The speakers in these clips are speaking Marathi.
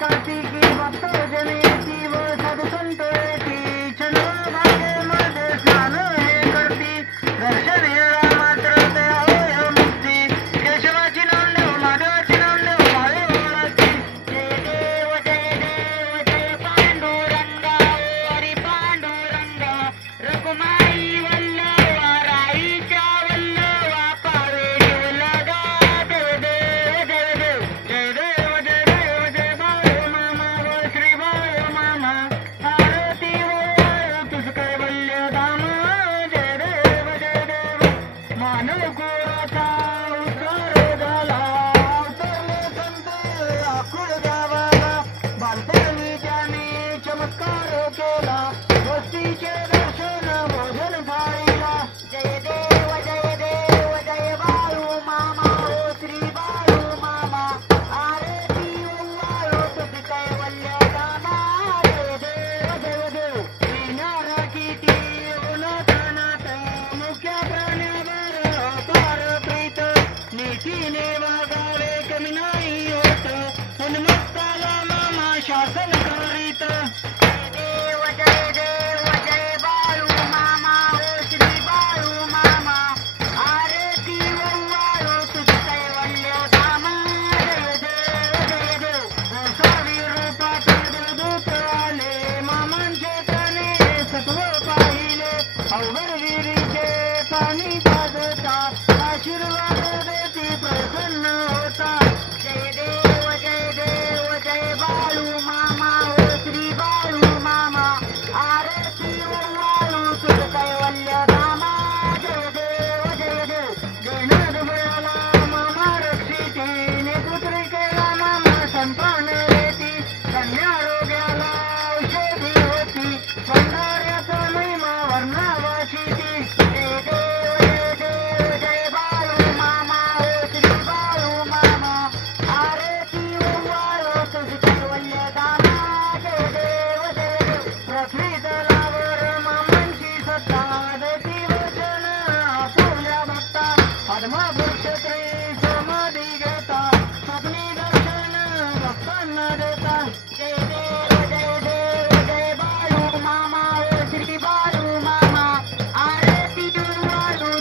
गलती की मत Let's ಅವರಿಗೆ ತನಿ ಪದ ಆಶೀರ್ವಾದ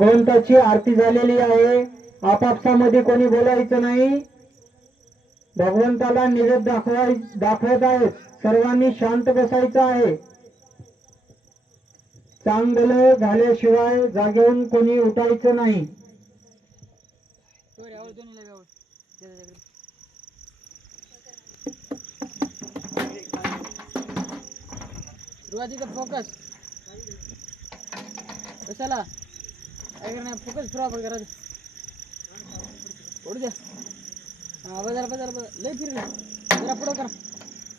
भगवंताची आरती झालेली आहे. आपापसामध्ये कोणी बोलायचं नाही. भगवंताला निवेद दाखवाय दाखवत आहे. सर्वांनी शांत बसायचं आहे. चांगलं झाल्याशिवाय जागेहून कोणी उठायचं नाही. फोकस कशाला फोकस प्रॉपर करा थोडं द्या हा बजार बजार लय फिरला जरा पुढं करा।